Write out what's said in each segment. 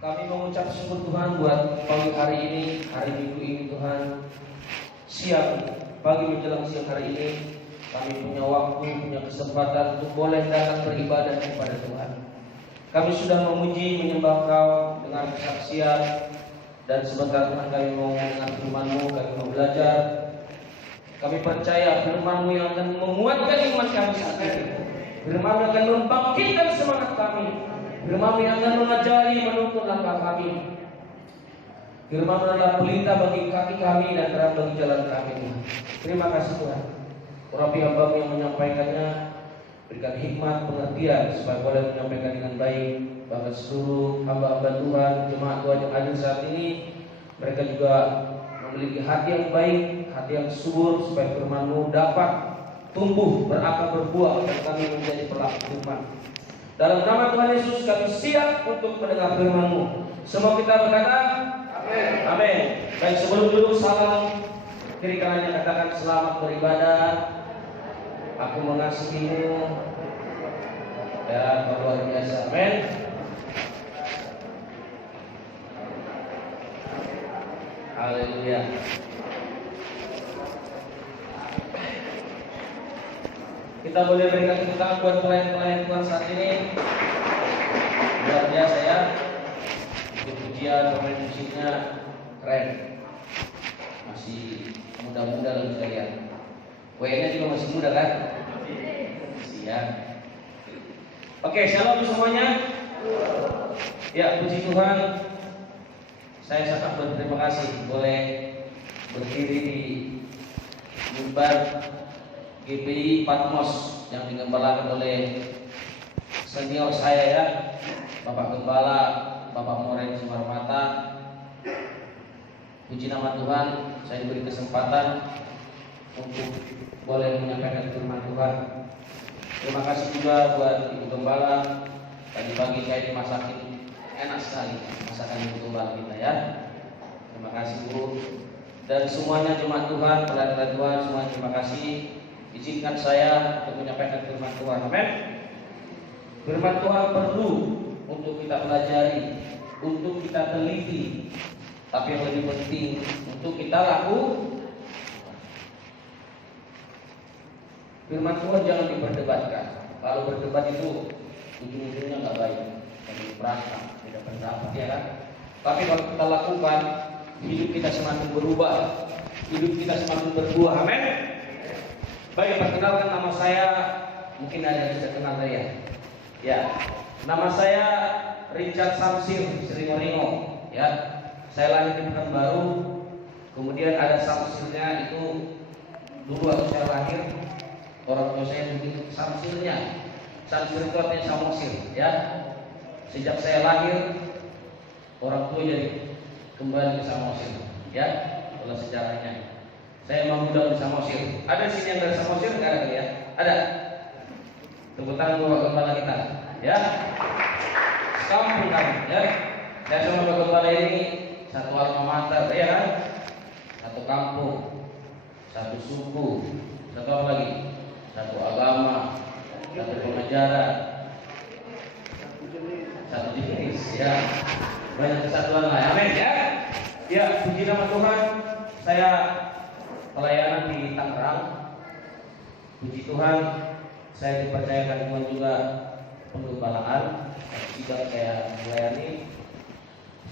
Kami mengucap syukur Tuhan buat pagi hari ini, hari Minggu ini Tuhan. Siang, pagi menjelang siang hari ini, kami punya waktu, punya kesempatan untuk boleh datang beribadah kepada Tuhan. Kami sudah memuji, menyembah Kau dengan kesaksian. Dan sebentar Tuhan kami mau mendengar firman-Mu, kami mau belajar. Kami percaya firman-Mu yang akan menguatkan iman kami saat ini. Firman-Mu akan membangkitkan semangat kami. Firman-Mu yang akan mengajari, menuntun langkah kami. Firman-Mu adalah pelita bagi kaki kami dan terang bagi jalan kami. Terima kasih Tuhan. Urapi hamba-Mu yang menyampaikannya, berikan hikmat, pengertian supaya boleh menyampaikan dengan baik. Bahkan seluruh hamba-hamba Tuhan, jemaat Tuhan yang hadir saat ini, mereka juga memiliki hati yang baik, hati yang subur, supaya firman-Mu dapat tumbuh, berakar, berbuah, dan kami menjadi pelaku firman. Dalam nama Tuhan Yesus kami siap untuk mendengar firman-Mu. Semua kita berkata amin. Amin. Baik, sebelum duduk salam kiri kanannya katakan selamat beribadah. Aku mengasihimu. Ya, luar biasa. Amin. Haleluya. Kita boleh berikan tepuk tangan buat pelayan-pelayan Tuhan saat ini. Luar biasa ya. Pujian, pemain musiknya keren. Masih muda-muda loh sekalian. WN-nya juga masih muda kan? Masih ya. Oke, shalom semuanya. Ya, puji Tuhan. Saya sangat berterima kasih boleh berdiri di mimbar GPI Patmos yang digembalakan oleh senior saya ya, Bapak Gembala, Bapak Moren Sumarmata. Puji nama Tuhan, saya diberi kesempatan untuk boleh menyampaikan firman Tuhan. Terima kasih juga buat Ibu Gembala. Tadi pagi saya dimasakin, enak sekali masakan Ibu Gembala kita ya. Terima kasih Bu. Dan semuanya jemaat Tuhan, pelayan Tuhan, semua terima kasih. Izinkan saya untuk menyampaikan firman Tuhan. Amin. Firman Tuhan perlu untuk kita pelajari, untuk kita teliti, tapi yang lebih penting untuk kita lakukan. Firman Tuhan jangan diperdebatkan. Kalau berdebat itu ujung-ujungnya nggak baik, jadi berantem, tidak pendapat ya kan. Tapi kalau kita lakukan, hidup kita semakin berubah, hidup kita semakin berbuah. Amin. Baik, perkenalkan nama saya, mungkin ada yang sudah kenal saya. Ya, nama saya Richard Samsir Sringoringo. Ya, saya lahir di Pekanbaru. Kemudian ada Samsirnya itu dulu waktu saya lahir, orang tua saya bikin Samsirnya. Samsir itu artinya Samosir. Ya, sejak saya lahir, orang tua jadi kembali ke Samosir. Ya, kalau sejarahnya. Saya mau muda di Samosir. Ada sini yang dari Samosir nggak ada ya? Ada. Tepuk tangan buat Gembala kita, ya. Kampung kami, ya. Saya sama Pak Gembala ini satu alma mater, ya kan? Satu kampung, satu suku, satu apa lagi? Satu agama, satu pengajaran, satu jenis, ya. Banyak kesatuan lah, amin ya. Ya, puji nama Tuhan. Saya pelayanan di Tangerang. Puji Tuhan, saya dipercayakan Tuhan juga penggembalaan. Sidang saya melayani.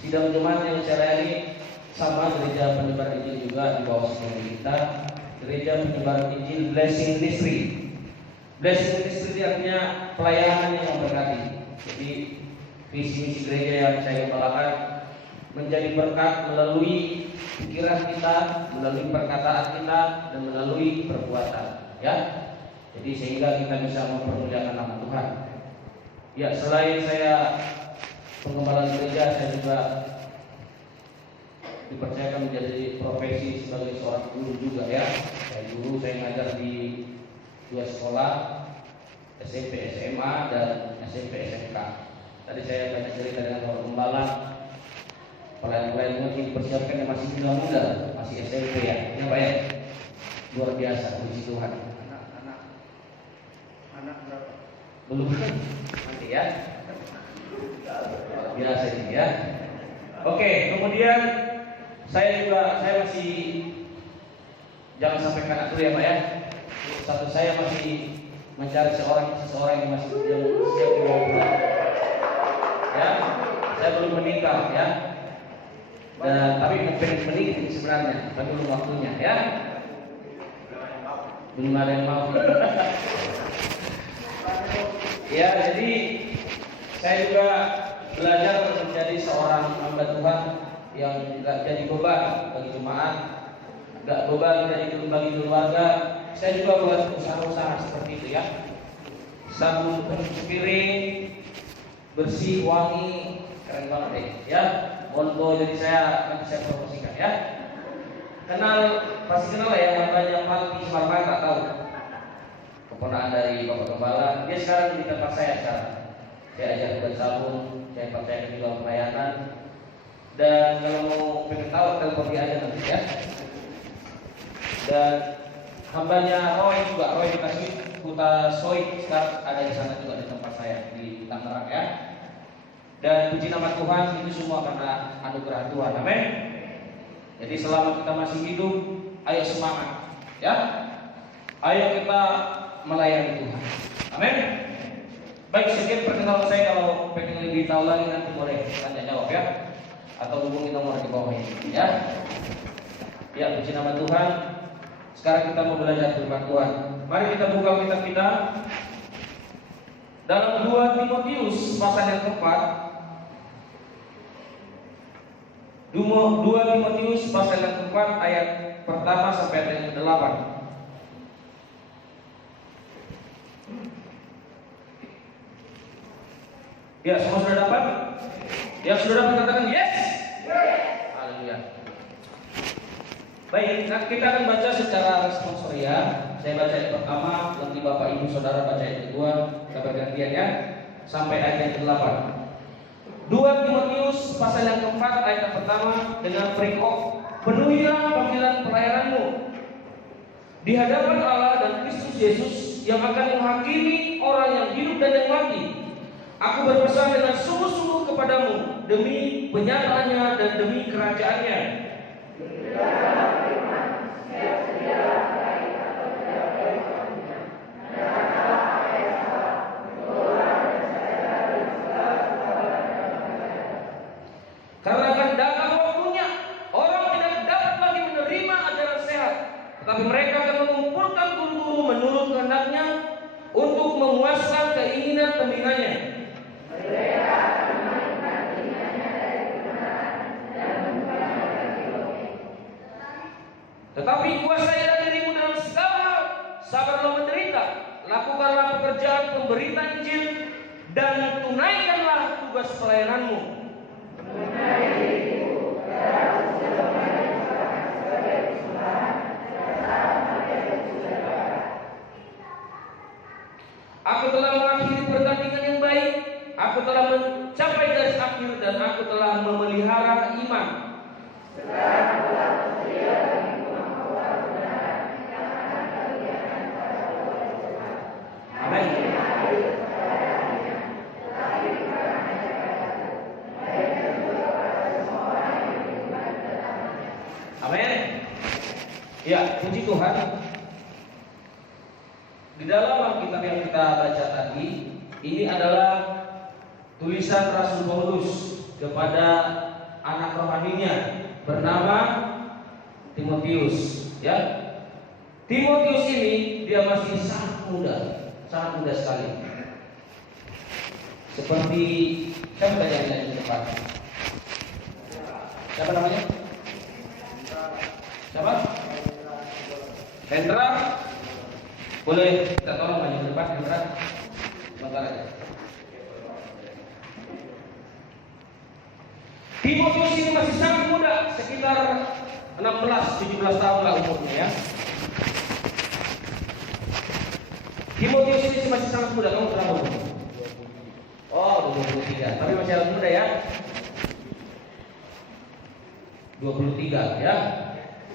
Sidang jemaat yang saya layani sama gereja penyebar Injil juga di bawah sinodi kita. Gereja penyebar Injil Blessing Ministry. Blessing Ministry artinya pelayanan yang memberkati. Jadi visi misi gereja yang saya gembalakan menjadi berkat melalui pikiran kita, melalui perkataan kita, dan melalui perbuatan. Ya, jadi sehingga kita bisa mempermuliakan nama Tuhan. Ya, selain saya penggembalaan gereja, saya juga dipercayakan menjadi profesi sebagai seorang guru juga ya. Saya guru, saya ngajar di 2 sekolah, SMP SMA dan SMP SMK. Tadi saya banyak cerita dengan Bapak Gembala. Pelayan-pelayan mungkin dipersiapkan yang masih muda-muda, masih SMP ya. Ini Pak ya, luar biasa, puji Tuhan. Anak berapa? Belum nanti ya. biasa ini ya. Oke, kemudian saya masih jangan sampai kena dulu ya Pak ya. Satu saya masih mencari seseorang yang masih siap dibawa. Ya, saya belum menikah ya. Dan tapi pengen menikah sebenarnya, tapi belum waktunya ya. Belum ada yang mau. Ya, jadi saya juga belajar menjadi seorang hamba Tuhan yang tidak jadi beban bagi jemaat, tidak beban bagi keluarga. Saya juga buat usaha-usaha seperti itu ya. Sabun pencuci piring, bersih, wangi, keren banget deh ya. Monto, jadi nanti saya promosikan ya. Pasti kenal ya, namanya Pak Ismail, tak tahu. Keponakan dari Bapak Gembala, dia sekarang di tempat saya sekarang. Saya ajar buat sabun, saya percaya juga pelayanan. Dan kalau mau pengen tahu, telepon dia aja nanti ya. Dan hambanya Roy dikasih Kuta Soy sekarang ada di sana juga di tempat saya di Tangerang ya. Dan puji nama Tuhan, itu semua karena anugerah Tuhan. Amin. Jadi selama kita masih hidup, ayo semangat ya. Ayo kita melayani Tuhan. Amin. Baik, sekian perkenalan saya. Kalau pengen lebih tahu lagi nanti boleh tanya jawab ya, atau hubungi nomor di bawah ini ya. Ya, puji nama Tuhan. Sekarang kita mau belajar firman Tuhan. Mari kita buka kitab kita dalam 2 Timotius pasal yang keempat. 2 Timotius pasal yang keempat ayat pertama sampai ayat yang 8. Ya, semua sudah dapat? Yang sudah dapat katakan yes. Haleluya. Baik, kita akan baca secara responsoria. Saya baca yang pertama, nanti Bapak Ibu Saudara baca yang kedua, kita bergantian ya, sampai ayat yang 8. 2 Timotius pasal yang keempat ayat yang pertama dengan perikop, penuhilah panggilan pelayananmu di hadapan Allah dan Kristus Yesus yang akan menghakimi orang yang hidup dan yang mati. Aku berpesan dengan sungguh-sungguh kepadamu demi penyataannya dan demi kerajaannya. Karena akan datang waktunya orang tidak dapat lagi menerima ajaran sehat, tetapi mereka akan mengumpulkan guru-guru menurut kehendaknya untuk memuaskan keinginan pembinanya. Tetapi kuasailah dirimu dalam segala hal, sabarlah menderita, lakukanlah pekerjaan pemberita Injil, dan tunaikanlah tugas pelayananmu. Aku telah mengakhiri pertandingan yang baik, aku telah mencapai garis akhir, dan aku telah memelihara iman. Amin. Amin. Ya, puji Tuhan. Di dalam Alkitab yang kita baca tadi, ini adalah tulisan Rasul Paulus kepada anak rohaninya bernama Timotius. Ya, Timotius ini dia masih sangat muda sekali. Seperti saya bertanya di depan. Siapa namanya? Siapa? Hendra. Boleh kita tolong maju ke depan, Hendra? Sebentar aja. Timotius ini masih sangat muda, sekitar 16-17 tahun lah umurnya ya. Timotius ini masih sangat muda. Kamu berapa umur? Oh, 23. Tapi masih sangat muda ya. 23 ya.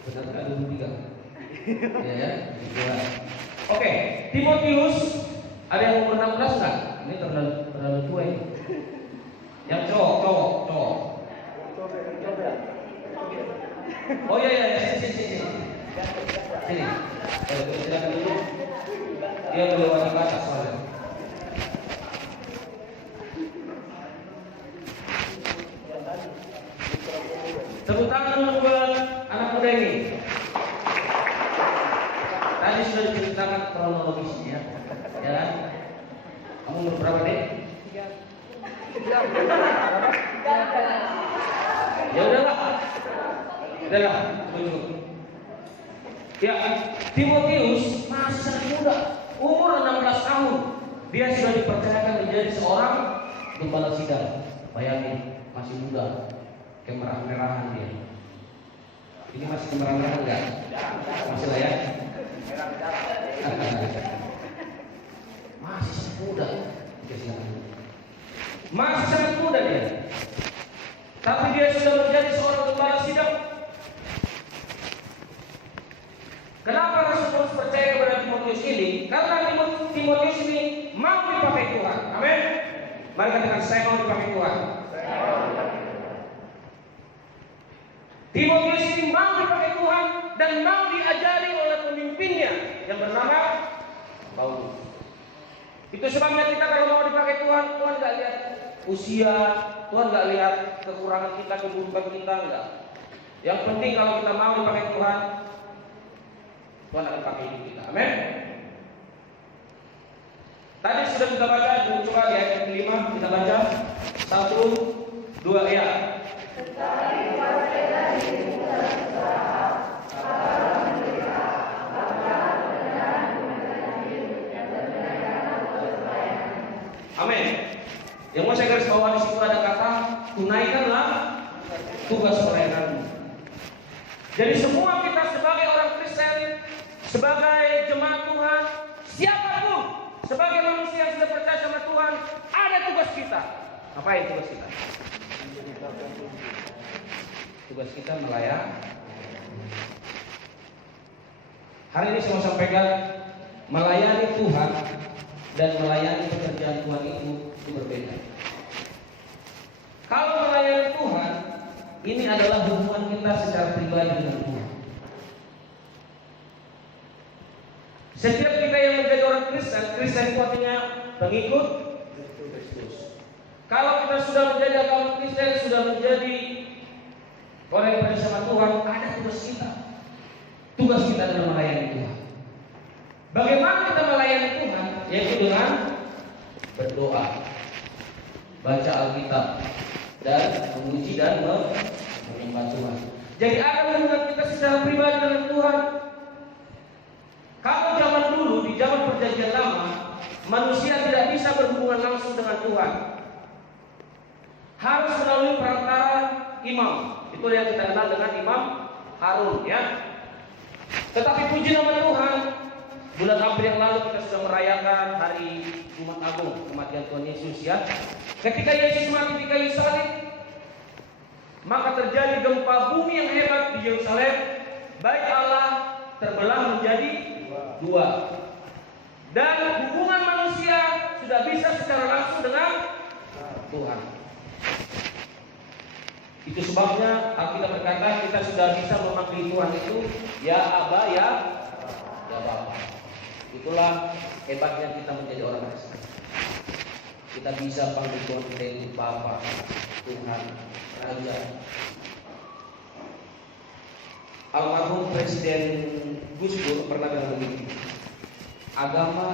Benar kan 23? Iya ya. Oke, Timotius ada yang umur 16 enggak? Ini terlalu tua ini. Yang cowok. Oh iya, sini. Sini. Silakan dulu. Dia melewati batas soalnya. Tepuk tangan dulu buat anak muda ini. Tadi sudah diceritakan kronologisnya, ya kan? Kamu umur berapa deh? Ya udahlah. Tunggu. Ya, Timotius masih sangat muda, umur 16 tahun. Dia sudah dipercayakan menjadi seorang gembala sidang. Bayangin, masih muda, kemerah-merahan dia. Ini masih kemerah-merahan enggak? Masih lah ya? Masih sangat muda. Masih sangat muda dia. Tapi dia sudah menjadi seorang gembala sidang. Kenapa Rasul Paulus percaya kepada Timotius ini? Karena Timotius ini mau dipakai Tuhan. Amin. Mari katakan, saya mau dipakai Tuhan. Timotius ini mau dipakai Tuhan dan mau diajari oleh pemimpinnya yang bernama Paulus. Itu sebabnya kita kalau mau dipakai Tuhan, Tuhan nggak lihat usia, Tuhan nggak lihat kekurangan kita, keburukan kita, enggak. Yang penting kalau kita mau dipakai Tuhan, Tuhan akan pakai hidup kita. Amin. Tadi sudah kita baca, coba di ayat kelima kita baca 1, 2 ya. Amin. Yang mau saya garis bawah di situ ada kata tunaikanlah tugas pelayananmu. Jadi semua kita sebagai orang Kristen, sebagai jemaat Tuhan, siapapun, sebagai manusia yang sudah percaya sama Tuhan, ada tugas kita. Apa yang tugas kita? Tugas kita melayani. Hari ini saya mau sampaikan, melayani Tuhan dan melayani pekerjaan Tuhan itu berbeda. Kalau melayani Tuhan, ini adalah hubungan kita secara pribadi dengan Tuhan. Setiap kita yang menjadi orang Kristen, Kristen itu artinya pengikut Kristus. Kalau kita sudah menjadi agama Kristen, sudah menjadi orang yang percaya sama Tuhan, ada tugas kita. Tugas kita adalah melayani Tuhan. Bagaimana kita melayani Tuhan? Yaitu dengan berdoa, baca Alkitab, dan memuji dan menyembah Tuhan. Jadi ada hubungan kita secara pribadi dengan Tuhan. Kalau zaman dulu, di zaman perjanjian lama, manusia tidak bisa berhubungan langsung dengan Tuhan. Harus melalui perantara imam. Itu yang kita kenal dengan Imam Harun, ya. Tetapi puji nama Tuhan, bulan April yang lalu kita sudah merayakan hari Jumat Agung, kematian Tuhan Yesus, ya. Ketika Yesus mati di kayu salib, maka terjadi gempa bumi yang hebat di Yerusalem. Bait Allah terbelah menjadi dua. Dan hubungan manusia sudah bisa secara langsung dengan Tuhan. Itu sebabnya Alkitab berkata kita sudah bisa memanggil Tuhan itu ya Aba, ya Bapa. Itulah hebatnya kita menjadi orang Kristen. Kita bisa panggil Tuhan kita itu Bapa, Tuhan, Raja. Almarhum Presiden Gus Dur pernah bilang begini, agama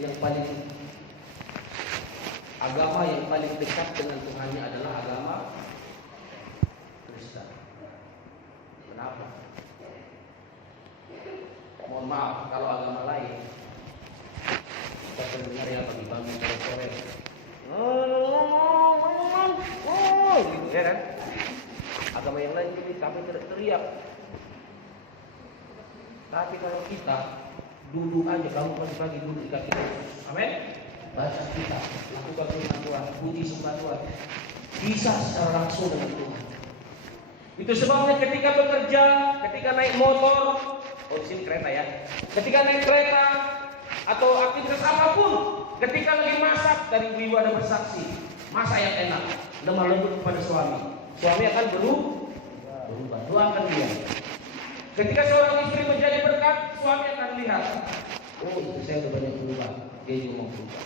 yang paling dekat dengan Tuhannya adalah agama Kristen. Kenapa? Mohon maaf kalau agama lain kita mendengar ya pagi-pagi sore-sore, gitu ya kan? Agama yang lain jadi kami teriak. Tapi kalau kita duduk aja, kamu pagi-pagi duduk di kaki Yesus, amin. Baca kita, lakukan firman Tuhan, puji sembah Tuhan, bisa secara langsung dengan Tuhan. Itu sebabnya ketika bekerja, ketika naik motor, di sini kereta ya, ketika naik kereta atau aktivitas apapun, ketika lagi masak, dari ibu ada bersaksi, masak yang enak, lemah lembut kepada suami. Suami akan berubah. Doakan dia. Ketika seorang istri menjadi berkat, suami akan lihat, oh istri saya sudah banyak berubah, dia juga mau berubah.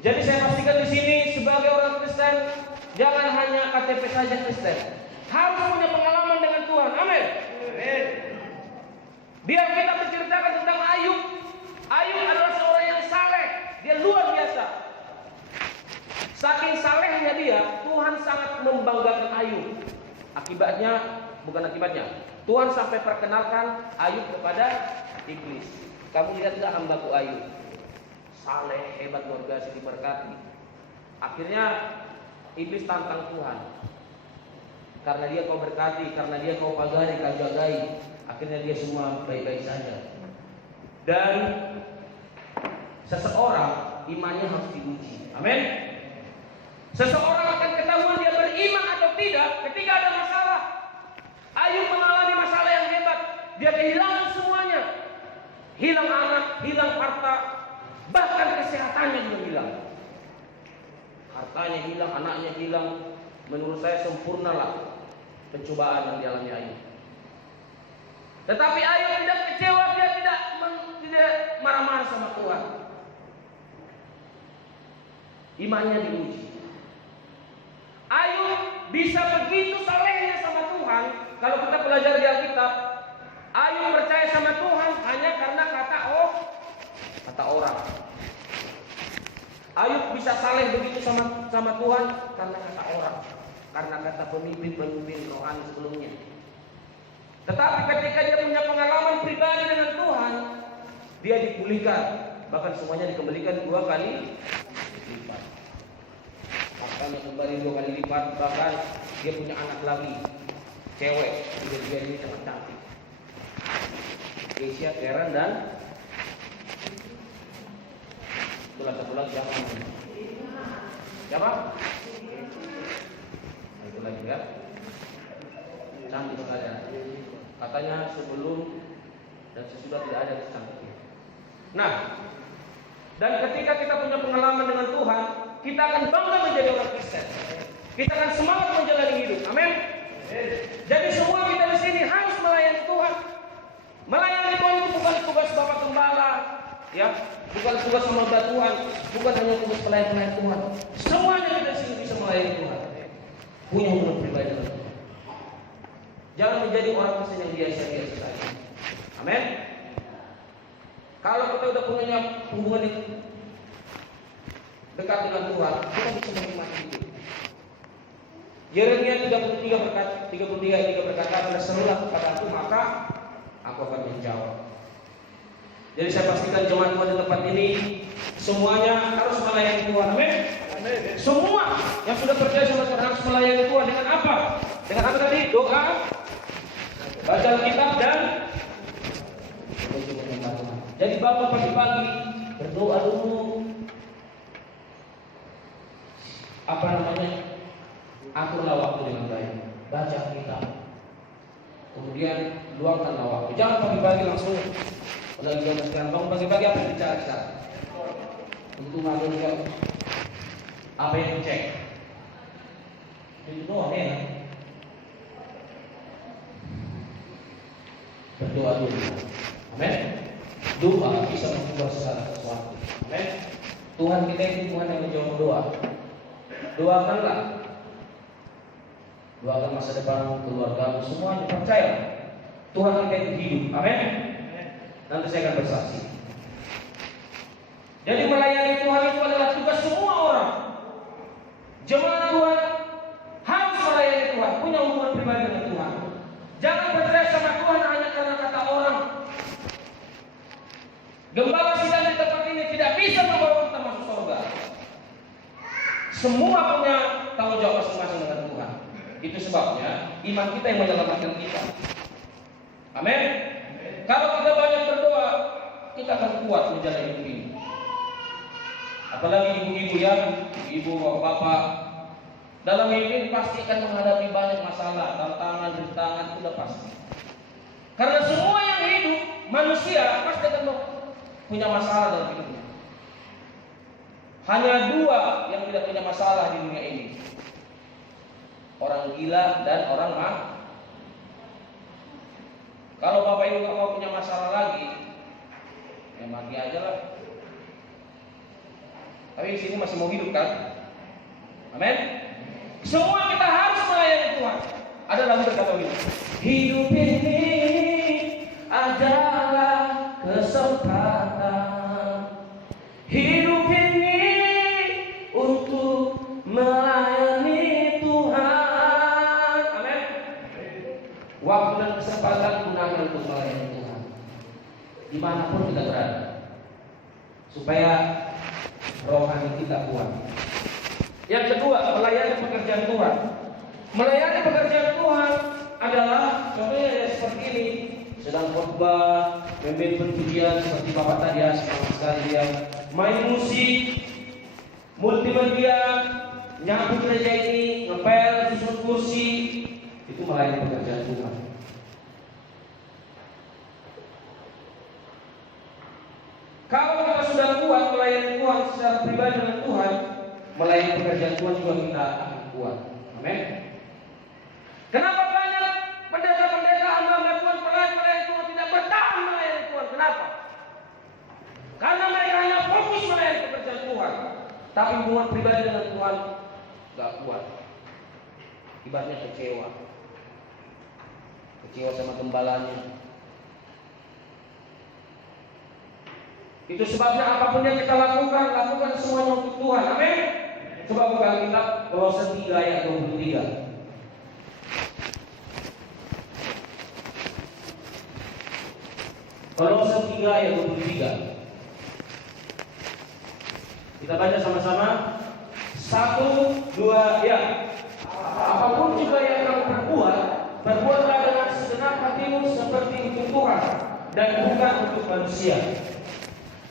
Jadi saya pastikan di sini sebagai orang Kristen, jangan hanya KTP saja Kristen, harus punya pengalaman dengan Tuhan. Amin. Biar kita menceritakan tentang Ayub. Ayub adalah seorang yang saleh, dia luar biasa. Saking salehnya dia, Tuhan sangat membanggakan Ayub. Bukan akibatnya, Tuhan sampai perkenalkan Ayub kepada iblis. Kamu lihat tidak hambaku Ayub? Saleh, hebat, luar biasa, diberkati. Akhirnya iblis tantang Tuhan. Karena dia kau berkati, karena dia kau pagari, kau jagai. Akhirnya dia semua baik-baik saja. Dan seseorang imannya harus diuji. Amin. Seseorang akan ketahuan dia beriman atau tidak ketika ada masalah. Ayub mengalami masalah yang hebat. Dia kehilangan semuanya. Hilang anak, hilang harta, bahkan kesehatannya juga hilang. Hartanya hilang, anaknya hilang. Menurut saya sempurnalah pencobaan yang dialami Ayub. Tetapi Ayub tidak kecewa, dia tidak marah-marah sama Tuhan. Imannya diuji. Ayub bisa begitu salehnya sama Tuhan. Kalau kita belajar di Alkitab, Ayub percaya sama Tuhan hanya karena kata orang. Ayub bisa saleh begitu sama Tuhan karena kata orang, karena kata pemimpin rohani sebelumnya. Tetapi ketika dia punya pengalaman pribadi dengan Tuhan, dia dipulihkan, bahkan semuanya dikembalikan 2 kali lipat. Hartanya kembali 2 kali lipat, bahkan dia punya anak lagi, cewek, dia ini sangat cantik. Kesia, Karen dan itulah satu lagi siapa? Nah, itu lagi ya. Cantik sekali. Katanya sebelum dan sesudah tidak ada cantik. Nah, dan ketika kita punya pengalaman dengan Tuhan, kita akan bangga menjadi orang Kristen. Kita akan semangat menjalani hidup. Amin. Jadi semua kita di sini harus melayani Tuhan. Melayani Tuhan itu bukan tugas Bapak Gembala, ya, bukan tugas hamba Tuhan, bukan hanya tugas pelayan Tuhan. Semuanya kita di sini bisa melayani Tuhan. Punya hubungan pribadi dengan Tuhan. Jangan menjadi orang Kristen yang biasa-biasa saja. Amin. Kalau kita sudah punya hubungan dekat dengan Tuhan, kita bisa menikmati hidup. Yeremia 33 berkata, "Berserulah kepadaku, maka aku akan menjawab." Jadi saya pastikan jemaat Tuhan di tempat ini semuanya harus melayani Tuhan. Amin. Semua yang sudah percaya sama Tuhan harus melayani Tuhan dengan apa? Dengan apa tadi? Doa, baca Alkitab dan jadi Bapak pagi-pagi berdoa dulu. Apa namanya? Aturlah waktu dengan baik. Baca Alkitab. Kemudian luangkanlah waktu. Jangan pagi-pagi langsung lagi jam sekarang. Bangun pagi-pagi apa yang dicari? Itu ngalir ya. Apa yang dicek? Itu doang ya. Berdoa dulu. Amin. Doa bisa mengubah segala sesuatu. Amin. Tuhan kita itu Tuhan yang menjawab doa. Doakanlah. Doakan masa depan keluarga semuanya, percaya Tuhan kita itu hidup. Amin. Nanti saya akan bersaksi. Jadi melayani Tuhan itu adalah tugas semua orang. Jemaat Tuhan harus melayani Tuhan, punya hubungan pribadi dengan Tuhan. Jangan percaya sama Tuhan hanya karena kata orang. Gembala sidang di tempat ini tidak bisa membawa kita masuk surga. Semua punya tanggung jawab masing-masing dengan Tuhan. Itu sebabnya iman kita yang menyelamatkan kita. Amin. Kalau kita banyak berdoa, kita akan kuat menjalani hidup ini. Apalagi ibu-ibu ya, ibu bapak dalam hidup ini pasti akan menghadapi banyak masalah, tantangan, rintangan, itu sudah pasti. Karena semua yang hidup manusia pasti akan punya masalah dalam hidupnya. Hanya dua yang tidak punya masalah di dunia ini. Orang gila dan orang mabuk. Kalau Bapak Ibu nggak mau punya masalah lagi, ya mati aja lah. Tapi di sini masih mau hidup kan? Amin. Semua kita harus melayani Tuhan. Ada lagu berkata begini, hidup ini adalah kesempatan. Hidup ini untuk melayani Tuhan. Amin. Waktu dan kesempatan gunakan untuk melayani Tuhan dimanapun kita berada, supaya rohani kita kuat. Yang kedua, melayani pekerjaan Tuhan. Melayani pekerjaan Tuhan adalah contohnya seperti ini. Sedang khotbah, memimpin pujian seperti Bapak tadi ya, semangat sekali dia. Main musik, multimedia, nyapu gereja ini, ngepel, susun kursi, itu melayani pekerjaan Tuhan. Kalau kita sudah kuat melayani Tuhan secara pribadi dengan Tuhan, melayani pekerjaan Tuhan juga kita akan kuat. Amin. Kenapa banyak pendeta-pendeta hamba-hamba Tuhan, pelayan-pelayan Tuhan tidak bertahan melayani Tuhan? Kenapa? Karena mereka hanya fokus melayani pekerjaan Tuhan, tapi hubungan pribadi dengan Tuhan gak kuat. Ibaratnya kecewa sama gembalanya. Itu sebabnya apapun yang kita lakukan semuanya untuk Tuhan. Amin. Coba buka kitab Kolose 3 ayat 23. Kolose 3 ayat 23. Kita baca sama-sama. 1, 2, ya. Apapun juga yang kamu perbuatlah dengan segenap hatimu seperti untuk Tuhan dan bukan untuk manusia.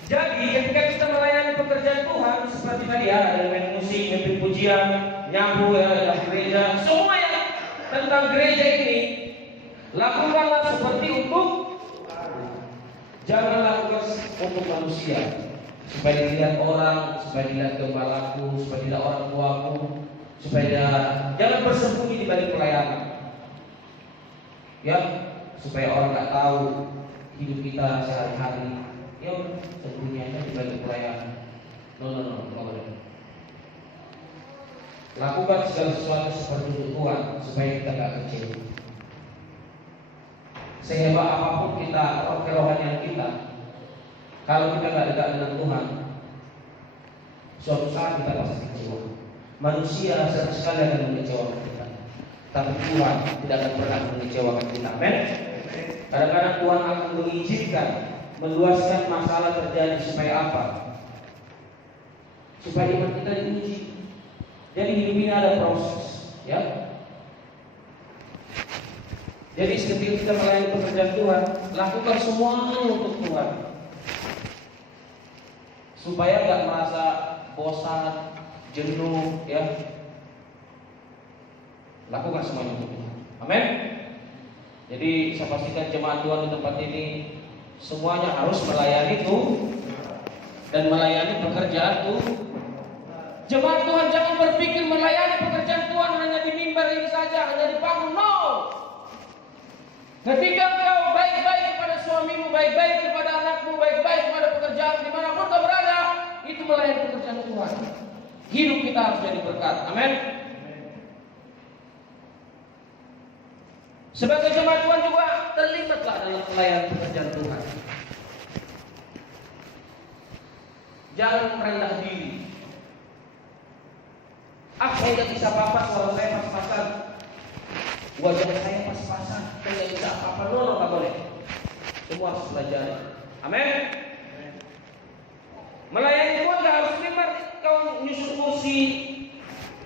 Jadi ketika kita melayani pekerjaan Tuhan seperti tadi ya, ada main musik, main pujian, nyapu ya, ada gereja, semua yang tentang gereja ini lakukanlah seperti untuk, jangan lakukan untuk manusia, supaya dilihat orang, supaya dilihat gembalaku, supaya dilihat orang tuaku, supaya jangan bersembunyi di balik pelayanan, ya, supaya orang nggak tahu hidup kita sehari-hari. Ya, sembunyiannya di balik pelayanan. No. Lakukan segala sesuatu seperti untuk Tuhan, supaya kita nggak kecewa. Sehebat apapun kita, kerohanian kita, kalau kita nggak dekat dengan Tuhan, suatu saat kita pasti kecewa. Manusia sering sekali akan mengecewakan kita, tapi Tuhan tidak akan pernah mengecewakan kita. Amin. Kadang-kadang Tuhan akan mengizinkan, meluaskan masalah terjadi supaya apa? Supaya iman kita diuji. Jadi hidup ini ada proses, ya. Jadi ketika kita melayani pekerjaan Tuhan, lakukan semuanya untuk Tuhan, supaya nggak merasa bosan, jenuh, ya. Lakukan semuanya untuk Tuhan. Amin. Jadi saya pastikan jemaat Tuhan di tempat ini semuanya harus melayani Tuhan dan melayani pekerjaan Tuhan. Jemaat Tuhan jangan berpikir melayani pekerjaan Tuhan hanya di mimbar ini saja, hanya di panggung. No. Ketika kau baik-baik kepada suamimu, baik-baik kepada anakmu, baik-baik kepada pekerjaan dimanapun kau berada, itu melayani pekerjaan Tuhan. Hidup kita harus jadi berkat. Amin. Sebagai jemaat Tuhan juga terlibatlah dalam pelayanan pekerjaan Tuhan. Jangan merendah diri. Saya tidak bisa apa-apa, suara saya pas-pasan, wajah saya pas-pasan, saya tidak bisa apa-apa. No, tak boleh. Semua harus belajar. Amin. Melayani Tuhan tidak harus mimbar kau nyusun kursi,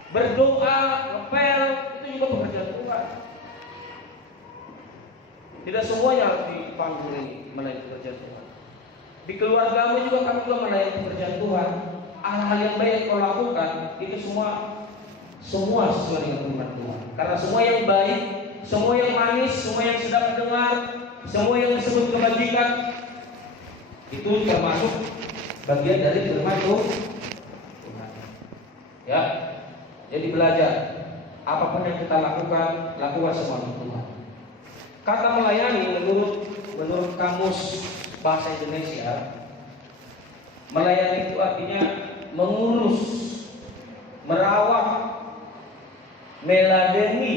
berdoa, ngepel, itu juga pekerjaan Tuhan. Tidak semuanya harus di panggung ini melayani pekerjaan Tuhan. Di keluargamu juga kami juga melayani pekerjaan Tuhan. Hal-hal yang baik kau lakukan itu semua sesuai dengan firman Tuhan. Karena semua yang baik, semua yang manis, semua yang sedap didengar, semua yang disebut kebajikan, itu termasuk bagian dari firman Tuhan. Ya. Jadi belajar, apapun yang kita lakukan, lakukan semua untuk Tuhan. Kata melayani menurut kamus bahasa Indonesia, melayani itu artinya mengurus, merawat, meladeni,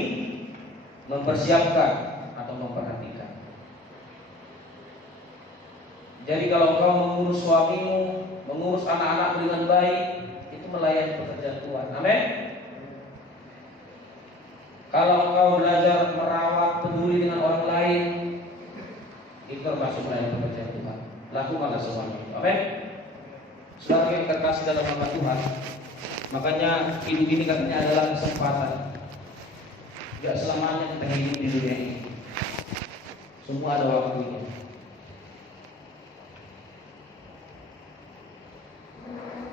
mempersiapkan atau memperhatikan. Jadi kalau kau mengurus suamimu, mengurus anak-anak dengan baik, itu melayani pekerjaan Tuhan. Amin. Kalau kau belajar merawat, peduli dengan orang lain, itu termasuk melayani pekerjaan Tuhan. Lakukanlah semuanya. Amin. Saudara yang terkasih dalam nama Tuhan, makanya hidup ini katanya adalah kesempatan. Tidak selamanya kita hidup di dunia ini. Semua ada waktunya.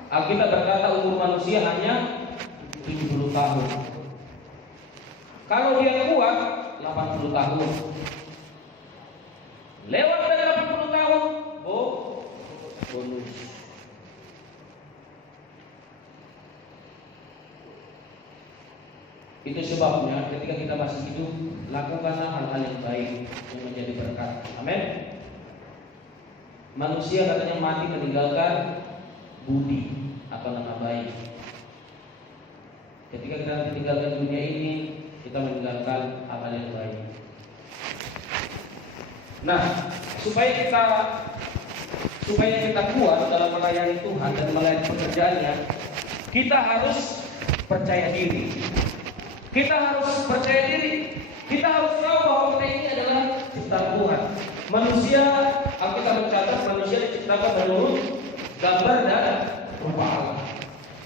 Alkitab berkata umur manusia hanya 70 tahun. Kalau dia kuat 80 tahun. Lewat dari 80 tahun, bonus. Itu sebabnya ketika kita masih hidup, lakukanlah hal-hal yang baik yang menjadi berkat. Amin. Manusia katanya mati meninggalkan budi atau nama baik. Ketika kita meninggalkan dunia ini, kita meninggalkan hal-hal yang baik. Nah, supaya kita kuat dalam melayani Tuhan dan melayani pekerjaannya, kita harus percaya diri. Kita harus percaya diri. Kita harus tahu bahwa kita ini adalah ciptaan Tuhan. Manusia, Alkitab mencatat manusia diciptakan menurut gambar dan rupa Allah.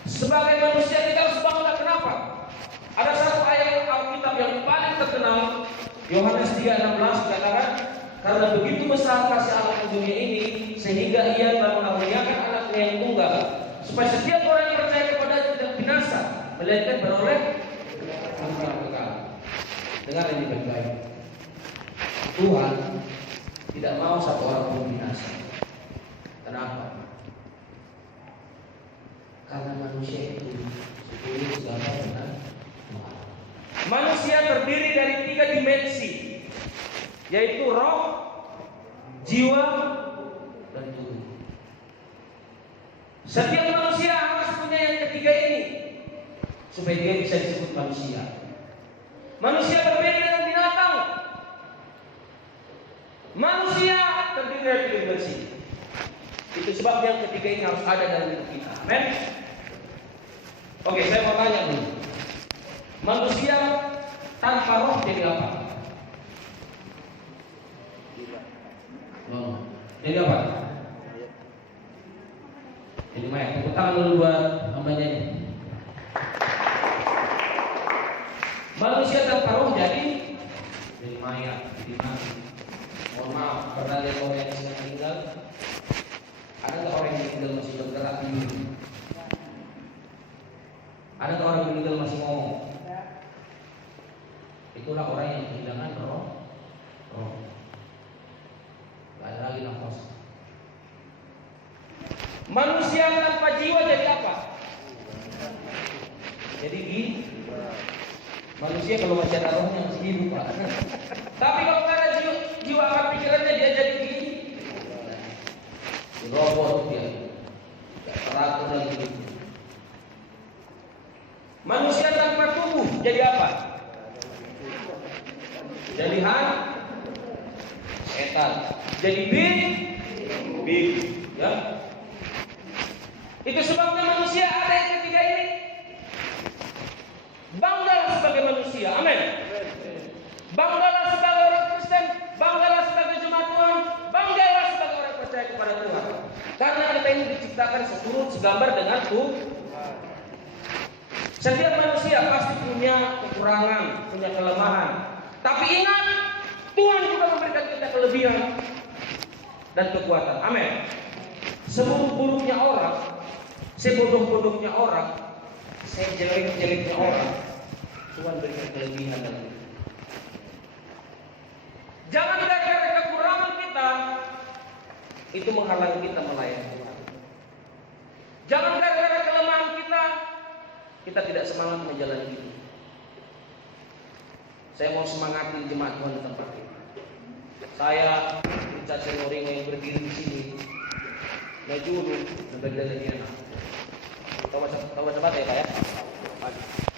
Sebagai manusia kita harus bangga. Kenapa? Ada satu ayat Alkitab yang paling terkenal, Yohanes 3:16 dikatakan, karena begitu besar kasih Allah ke dunia ini, sehingga Ia telah mengaruniakan anaknya yang tunggal, supaya setiap orang yang percaya kepada tidak binasa, melainkan beroleh kehidupan kekal. Dengar ini baik-baik. Tuhan tidak mau satu orang pun binasa. Kenapa? Karena manusia itu sebetulnya segala dengan Tuhan. Manusia terdiri dari 3 dimensi, yaitu roh, jiwa, dan tubuh. Setiap manusia harus punya yang ketiga ini supaya dia bisa disebut manusia. Manusia berbeda dengan binatang. Manusia terdiri dari 3 dimensi. Itu sebab yang ketiga ini harus ada dalam hidup kita. Amin. Oke, saya mau tanya dulu. Manusia tanpa roh jadi apa? Jadi apa? Jadi mayat. Tepuk tangan dulu buat namanya ini. Manusia tanpa roh jadi mayat, jadi mati. Mohon maaf, pernah lihat orang yang sedang meninggal? Ada nggak orang yang meninggal masih bergerak dulu? Ada nggak orang yang meninggal masih ngomong? Itulah orang yang kehilangan roh. Gak ada lagi nafas. Manusia tanpa jiwa jadi apa? Jadi manusia kalau masih ada rohnya masih hidup, Pak. Tapi kalau nggak ada jiwa akan pikirannya dia jadi robot dia. Gak teratur lagi. Manusia tanpa tubuh jadi apa? Jadi setan. Jadi big, ya. Itu sebabnya manusia ada yang ketiga ini. Banggalah sebagai manusia, amin. Banggalah sebagai orang Kristen, banggalah sebagai jemaat Tuhan, banggalah sebagai orang percaya kepada Tuhan. Karena kita ini diciptakan seturut segambar dengan Tuhan. Setiap manusia pasti punya kekurangan, punya kelemahan. Tapi ingat, Tuhan juga memberikan kita kelebihan dan kekuatan. Amin. Seburuk-buruknya orang, sebodoh-bodohnya orang, sejelek-jeleknya orang, Tuhan berikan kelebihan dalam hidup. Jangan gara-gara kekurangan kita itu menghalangi kita melayani Tuhan. Jangan gara-gara kelemahan kita kita tidak semangat menjalani itu. Saya mau semangatin jemaat Tuhan di tempat ini. Saya Richard Senoringo yang berdiri di sini, Najulu dan bagian tahu baca ya Pak ya?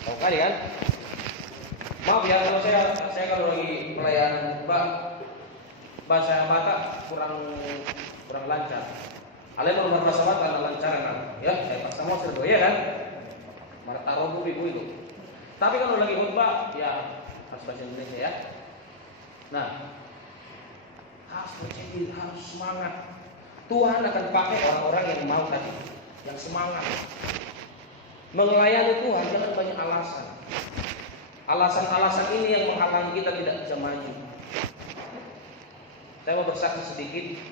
Tahu kali kan? Maaf ya kalau saya kalau lagi pelayanan bahasa Batak kurang lancar. Kalian mau berbahasa Batak lancar kan? Ya, saya paksa mau serba ya kan? Marah taruh ibu itu. Tapi kalau lagi khutbah ya harus bahasa Indonesia ya. Nah, harus bercengir, harus semangat. Tuhan akan pakai orang-orang yang mau tadi, yang semangat. Melayani Tuhan jangan banyak alasan. Alasan-alasan ini yang menghalangi kita tidak bisa maju. Saya mau bersaksi sedikit.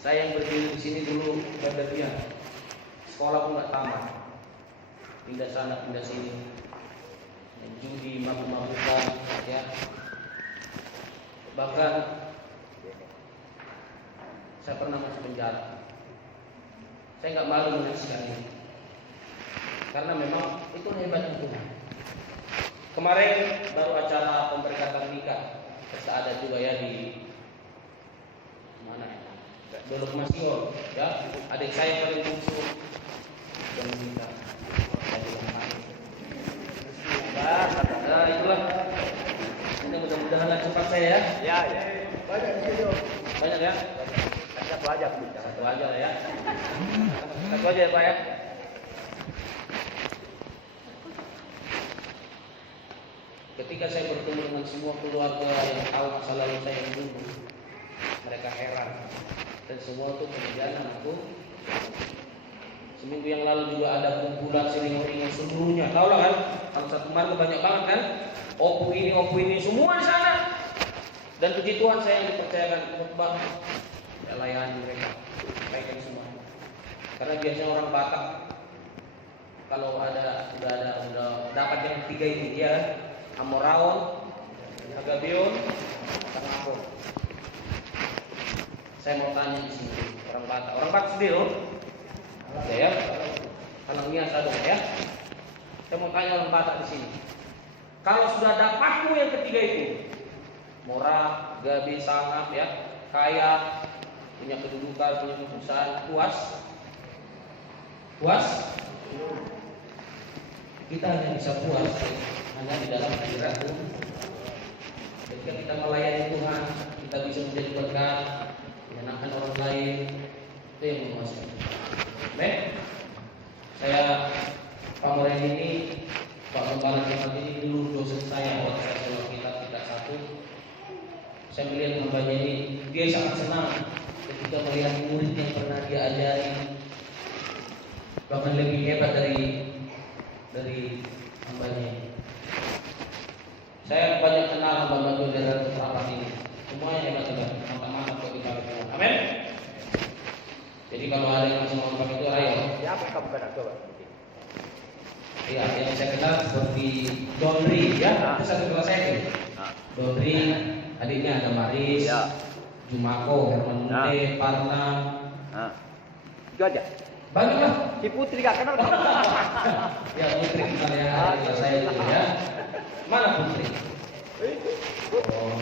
Saya yang berdiri di sini dulu berdabian. Sekolah pun nggak tamat. Pindah sana, pindah sini. Judi, mabuk-mabukan, ya. Bahkan saya pernah masuk penjara. Saya nggak malu menuliskan ini, karena memang itu hebatnya Tuhan. Kemarin baru acara pemberkatan nikah, terus ada juga ya di mana ya? Dulu Masio, ya. Adik saya paling bungsu dan nikah. Nah itulah. Ini mudah-mudahan cepat saya ya. Ya. Banyak di situ. Banyak ya. Satu aja lah ya. Satu aja ya Pak ya. Ketika saya bertemu dengan semua keluarga yang tahu masa lalu saya yang dulu, mereka heran. Dan semua itu kemudian aku seminggu yang lalu juga ada kumpulan Senoringo seluruhnya. Tahu lah kan? Kalau satu marga banyak banget kan? Opu ini semua di sana. Dan puji Tuhan saya yang dipercayakan khotbah ya layani mereka. Baikkan semua. Karena biasanya orang Batak kalau udah dapat yang tiga ini ya, Amoraon, Agabion, Tangapon. Saya mau tanya di sini orang Batak sendiri loh. Ya, kalangnya sadar ya. Saya mau tanya orang Batak di sini. Kalau sudah dapatmu yang ketiga itu, murah, gabi, sangat ya, kaya, punya kedudukan, punya perusahaan, puas? Kita hanya bisa puas hanya di dalam hadirat Tuhan. Ketika kita melayani Tuhan, kita bisa menjadi berkat, menyenangkan orang lain, itu yang memuaskan. Baik, saya Pak Moren ini, Pak Gembala Jemaat ini dulu dosen saya waktu saya sekolah kita satu. Saya melihat hambanya ini, dia sangat senang ketika melihat murid yang pernah dia ajari, bahkan lebih hebat dari hambanya ini. Saya banyak kenal hamba Tuhan dari rapat ini, semuanya hebat juga, mantap-mantap kok kita. Amin. Jadi kalau ada yang masih mau pakai itu, ayo. Siapa kamu kenal coba? Iya, yang saya kenal seperti Dondri, ya, itu satu kelas saya. Dondri, adiknya ada Maris, ya. Jumako, Herman Munde, Parna. Itu aja. Banyak lah. Si Putri gak kenal. Ya Putri kenal ya, kelas saya itu ya. Mana Putri? Oh,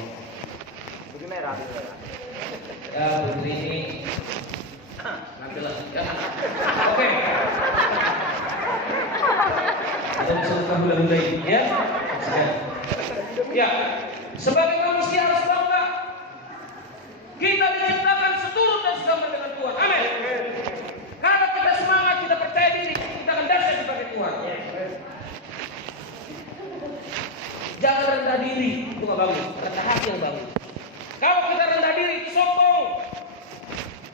Putri merah. ya Putri ini. Nanti lah. Ya. Oke. Kita bisa hula-hula ini ya. Ya. Sebagai manusia harus bangga. Kita diciptakan seturut dan segambar dengan Tuhan. Amin. Kalau kita semangat, kita percaya diri, kita akan dahsyat sebagai Tuhan. Jangan rendah diri, itu nggak bagus. Rendah hati yang bagus. Kalau kita rendah diri, itu sombong.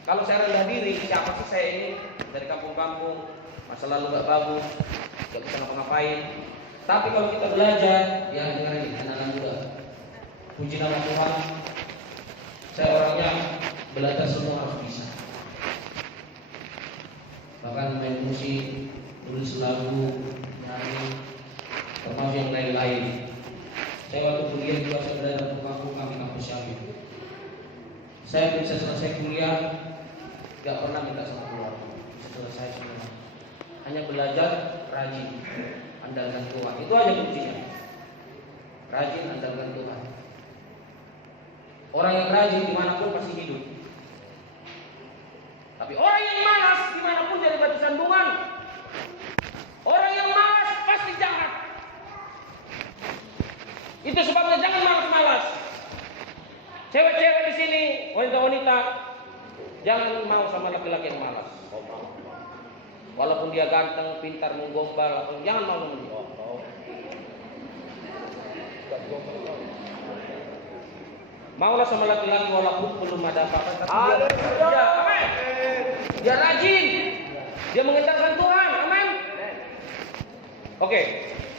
Kalau saya rendah diri, siapa sih saya ini dari kampung-kampung, masa lalu nggak bagus, nggak bisa ngapa-ngapain. Tapi kalau kita belajar, ya dengar ini, anak-anak muda. Puji nama Tuhan. Saya orangnya belajar semua harus bisa. Bahkan main musik, tulis lagu, nyanyi, termasuk yang lain-lain. Saya waktu kuliah juga saya berada di kampung-kampung kampus Syamil. Saya bisa selesai kuliah, gak pernah minta sama keluarga, bisa selesai semua. Hanya belajar rajin, andalkan Tuhan. Itu aja kuncinya. Rajin, andalkan Tuhan. Orang yang rajin dimanapun pasti hidup. Tapi orang yang malas dimanapun jadi batu sandungan. Orang yang malas pasti jahat. Itu sebabnya jangan malas-malas. Cewek-cewek di sini, wanita-wanita, jangan mau sama laki-laki yang malas. Walaupun dia ganteng, pintar, menggombal, jangan mau sama dia. Maulah sama laki-laki walaupun belum ada apa-apa, tapi dia, amin. Dia rajin, dia mengandalkan Tuhan, amin. Oke,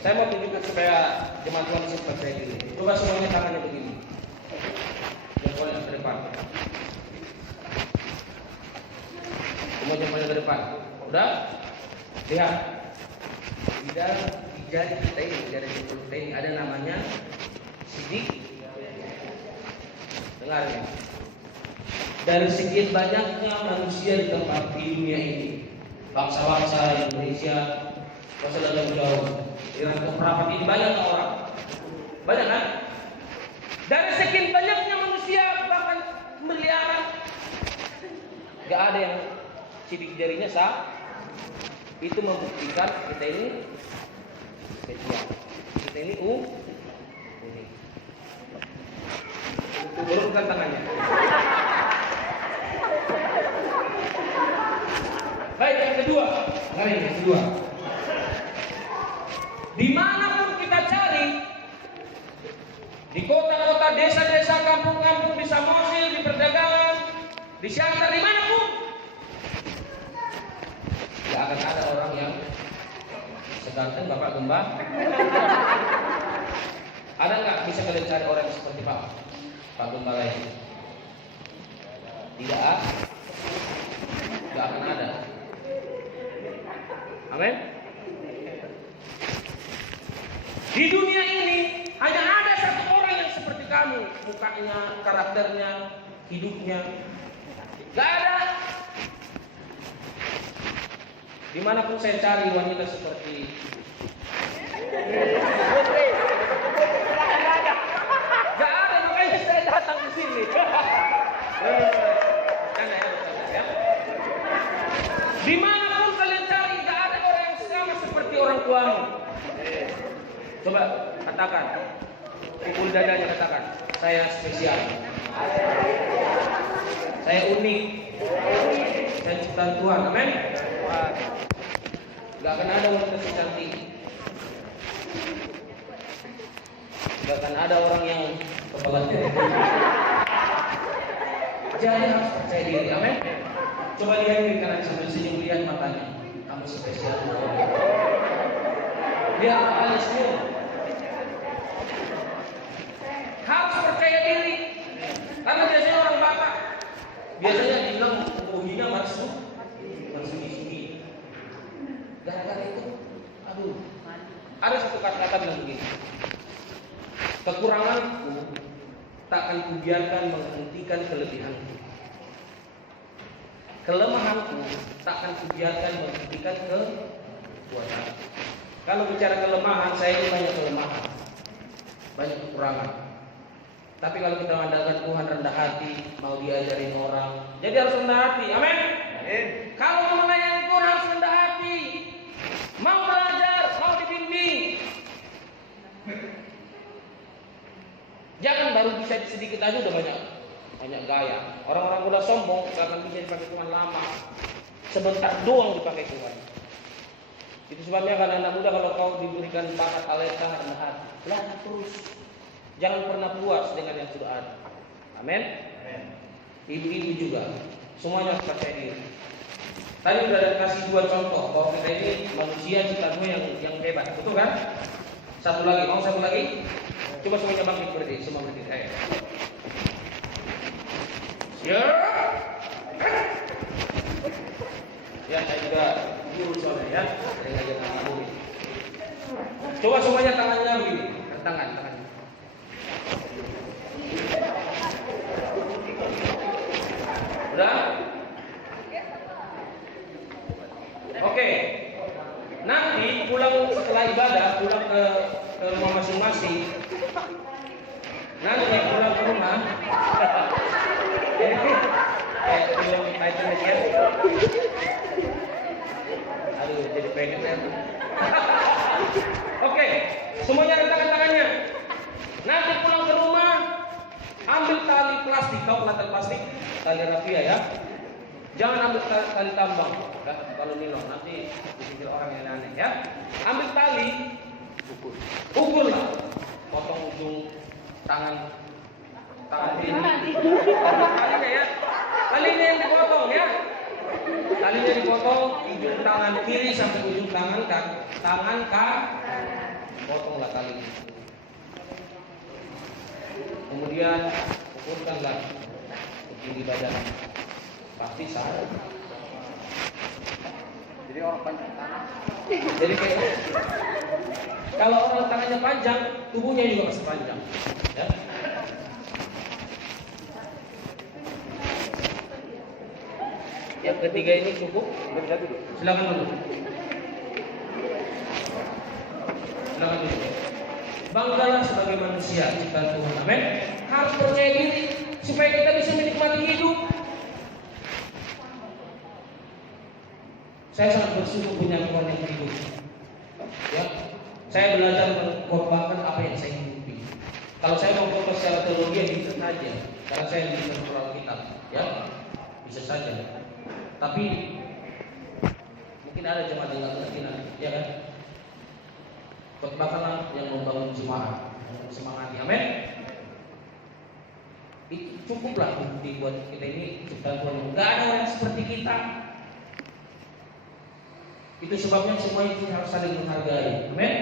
saya mau tunjukkan supaya jemaat Tuhan bisa percaya diri. Coba semuanya tangannya begini. Yang boleh ke depan. Semua jemaat ke depan. Udah? Lihat. Di dalam jari kita ini, jari jempol kita ini ada namanya sidik. Dengar ya. Dari sekian banyaknya manusia di tempat di dunia ini, bangsa-bangsa Indonesia, masa jauh-jauh, di rantau perapat ini banyak orang, banyak kan? Dari sekian banyaknya manusia, bahkan miliaran, gak ada yang sidik jarinya sah. Itu membuktikan kita ini spesial, kita ini unik. Turunkan tangannya. Baik, yang kedua. Mari yang kedua. Dimanapun kita cari, di kota-kota, desa-desa, kampung-kampung, di Samosir, di perdagangan, di Siantar, dimanapun, tidak akan ada orang yang seganteng Bapak Gembak. Ada nggak bisa kalian cari orang seperti Pak Gembala ini? Tidak, tidak akan ada. Amin. Di dunia ini hanya ada satu orang yang seperti kamu, mukanya, karakternya, hidupnya. Gak ada. Dimanapun saya cari wanita seperti gak ada, makanya saya datang ke sini. Dimanapun kalian cari, gak ada orang yang sama seperti orang tuamu. Coba katakan, pukul dadanya, katakan, saya spesial, saya unik, saya ciptaan Tuhan, amin. Gak akan ada wanita secantik, gak akan ada orang yang kepalanya. Jadi harus percaya diri, amin. Coba lihat diri kanan sambil senyum, lihat matanya, kamu spesial. Lihat matanya senyum. Harus percaya diri, karena biasanya orang Batak biasanya bilang hina marsudi. Gara-gara itu, aduh, ada satu kata-kata bilang begini, kekuranganku takkan kubiarkan menghentikan kelebihanku, kelemahanku takkan kubiarkan menghentikan kekuatanku. Kalau bicara kelemahan, saya ini banyak kelemahan, banyak kekurangan. Tapi kalau kita mengandalkan Tuhan, rendah hati, mau diajarin orang, jadi harus rendah hati, amin. Kalau mau melayani Tuhan harus rendah hati, mau belajar, mau dibimbing. Jangan baru bisa sedikit aja udah banyak gaya. Orang-orang udah sombong, karena bisa dipakai Tuhan lama, sebentar doang dipakai Tuhan. Itu sebabnya kalau anak muda, kalau kau diberikan bakat talenta, rendah hati, belajar terus. Jangan pernah puas dengan yang sudah ada. Amin. Ibu-ibu juga, semuanya harus percaya diri. Tadi sudah ada kasih dua contoh bahwa kita ini manusia ciptaan yang hebat, betul kan? Satu lagi, mau satu lagi? Coba semuanya bangkit berdiri, semua berdiri. Ayo. Siap. Ya, saya juga guru soalnya ya. Saya ngajar anak murid. Coba semuanya tangannya begini, tangan. Udah? Oke. Nanti ke rumah masing-masing. Nanti pulang ke rumah. Belum Titanic ya. Aduh, jadi pengen ya. Oke, semuanya rentangkan tangannya. Nanti pulang ke rumah, ambil tali plastik, kau tali plastik, tali rafia ya. Jangan ambil tali tambang, ya, kalau nilon nanti dipikir orang yang aneh ya. Ambil tali, ukur lah, potong ujung tangan ini, talinya ya, talinya yang dipotong ya, talinya dipotong ujung tangan kiri sampai ujung tangan potonglah tali. Kemudian ukurkanlah tinggi badan. Pasti salah. Jadi orang panjang tangan. Jadi kalau orang tangannya panjang, tubuhnya juga pasti panjang. Ya. Yang ketiga ini cukup. Silakan dulu. Silakan dulu. Banggalah sebagai manusia ciptaan Tuhan. Amin. Harus percaya diri supaya kita bisa menikmati hidup. Saya sangat bersyukur punya Tuhan yang hidup. Ya, saya belajar mengkhotbahkan apa yang saya hidupi. Kalau saya mau khotbah secara teologi bisa saja, karena saya di Alkitab kitab, ya bisa saja. Tapi mungkin ada jemaat yang nggak ngerti nanti, ya kan? Khotbahkanlah yang membangun jemaat, yang semangati. Amin. Itu cukuplah bukti buat kita ini ciptaan Tuhan. Enggak ada orang seperti kita. Itu sebabnya semuanya kita harus saling menghargai. Amin.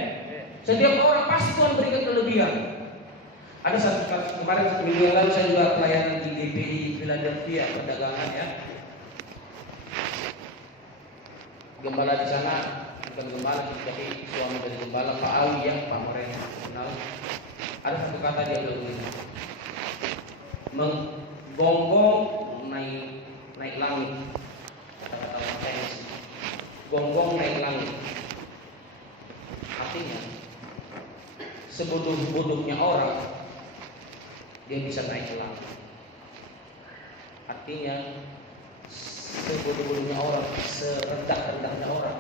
Setiap orang pasti Tuhan berikan kelebihan. Ada satu minggu yang lalu saya juga pelayanan di GPI Philadelphia perdagangan ya. Gembala di sana bukan gembala tapi suami dari gembala Pak Awi yang Pak Moren kenal. Ada satu kata dia bilang begini. Menggonggong naik langit. Kata-kata sains. Gonggong naik langit. Artinya sebodoh-bodohnya orang dia bisa naik ke langit. Artinya sebodoh-bodohnya orang, serendah-rendahnya orang,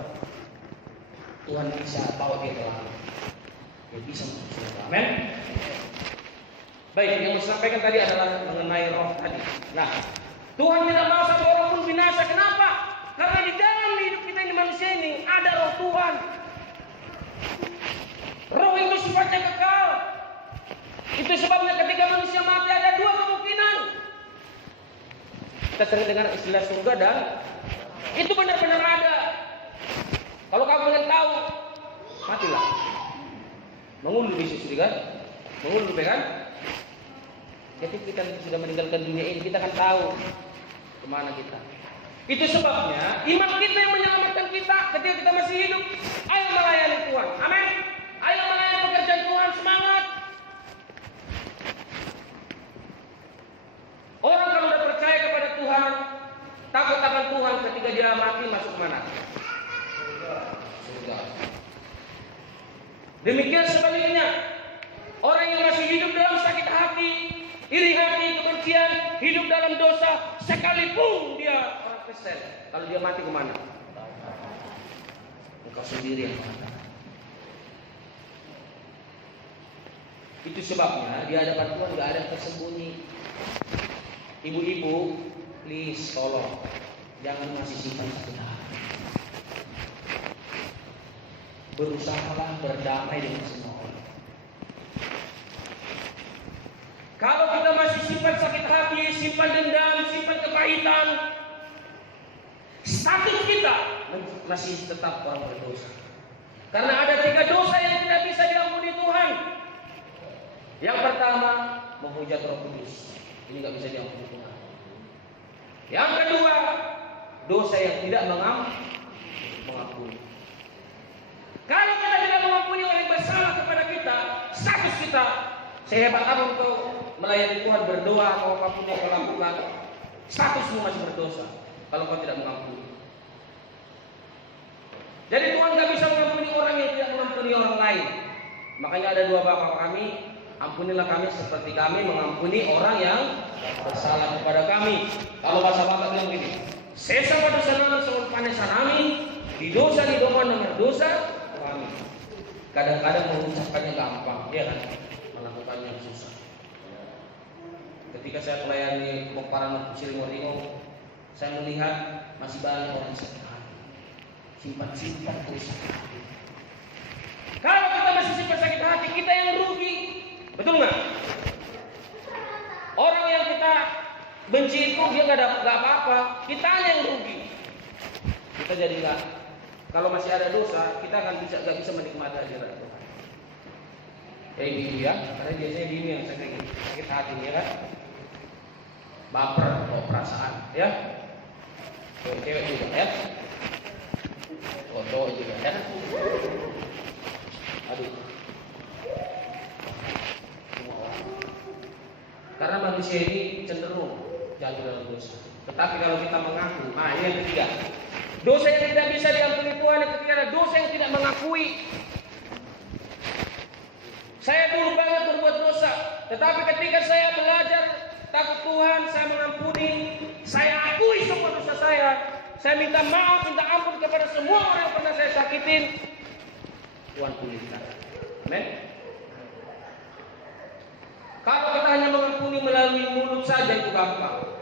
Tuhan bisa bawa dia ke langit. Dia bisa masuk surga. Amin. Baik, yang saya sampaikan tadi adalah mengenai roh tadi. Nah, Tuhan tidak mau satu orang pun binasa. Kenapa? Karena di dalam hidup kita ini manusia ini ada roh Tuhan. Roh itu sifatnya kekal. Itu sebabnya ketika manusia mati ada dua kemungkinan. Kita sering dengar istilah surga dan itu benar-benar ada. Kalau kamu ingin tahu, matilah. Mengulur Yesus kan? Mengulur kan? Jadi kita sudah meninggalkan dunia ini, kita akan tahu kemana kita. Itu sebabnya iman kita yang menyelamatkan kita ketika kita masih hidup. Ayo melayani Tuhan. Amin. Ayo melayani pekerjaan Tuhan. Semangat. Orang kalau sudah percaya kepada Tuhan, takut akan Tuhan, ketika dia mati masuk mana? Surga. Demikian sebaliknya, orang yang masih hidup dalam sakit hati, iri hati, kebencian, hidup dalam dosa, sekalipun dia orang Kristen, kalau dia mati kemana? Engkau sendiri yang mengatakan. Itu sebabnya di hadapan Tuhan tidak ada yang tersembunyi. Ibu-ibu, please tolong jangan masih simpan sakit hati. Berusahalah berdamai dengan semua orang. Kalau kita masih simpan sakit hati, simpan dendam, simpan kepahitan, status kita masih tetap orang berdosa. Karena ada 3 dosa yang tidak bisa diampuni Tuhan. Yang pertama, menghujat Roh Kudus. Ini nggak bisa diampuni Tuhan. Yang kedua, dosa yang tidak mengampuni. Kalau kita tidak mengampuni orang yang bersalah kepada kita, status kita sehebat apa untuk melayani Tuhan, berdoa atau apapun yang kau lakukan, statusmu masih berdosa kalau kau tidak mengampuni. Jadi Tuhan nggak bisa mengampuni orang yang tidak mengampuni orang lain. Makanya ada dua bapa kami, ampunilah kami seperti kami mengampuni orang yang bersalah kepada kami. Kalau bahasa Batak bilang begini, sesa pada sana sebelum panesan kami, di dosa di doa nomor dosa kami. Kadang-kadang mengucapkannya gampang, ya kan? Melakukannya susah. Ketika saya melayani Mokparan Ciringoringo, saya melihat masih banyak orang sakit hati, simpan terus. Kalau kita masih simpan sakit hati, kita yang rugi, betul nggak? Orang yang kita benci itu dia nggak apa-apa, kita yang rugi. Kita jadi nggak. Kalau masih ada dosa, kita akan nggak bisa menikmati ajaran Tuhan. Kayak gitu ya, karena biasanya gini yang sakit hati ya kan, baper, perasaan, ya. Cewek juga ya, cowok juga ya. Aduh, karena manusia ini cenderung jatuh dalam dosa. Tetapi kalau kita mengaku, ini yang ketiga, dosa yang tidak bisa diampuni Tuhan. Yang ketiga adalah dosa yang tidak mengakui. Saya dulu banget berbuat dosa, tetapi ketika saya belajar takut Tuhan, saya mengampuni, saya akui semua dosa saya minta maaf, minta ampun kepada semua orang yang pernah saya sakitin. Tuhan pulihkan. Amin. Kalau kita hanya mengampuni melalui mulut saja itu gampang.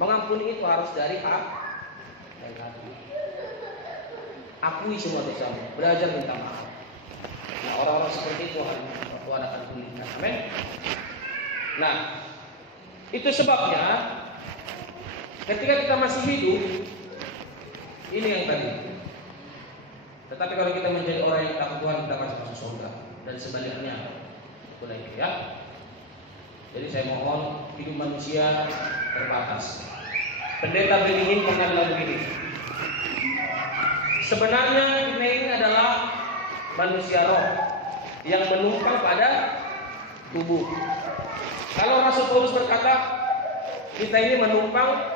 Mengampuni itu harus dari hati. Akui semua dosamu, belajar minta maaf. Nah, orang-orang seperti itu Tuhan akan pulihkan. Amin. Nah, itu sebabnya ketika kita masih hidup, ini yang tadi. Tetapi kalau kita menjadi orang yang takut Tuhan, kita akan masuk surga. Dan sebaliknya, boleh ya. Jadi saya mohon, hidup manusia terbatas. Pendeta Benihim pernah bilang begini. Sebenarnya kita ini adalah manusia roh yang menumpang pada tubuh. Kalau Rasul Paulus berkata, kita ini menumpang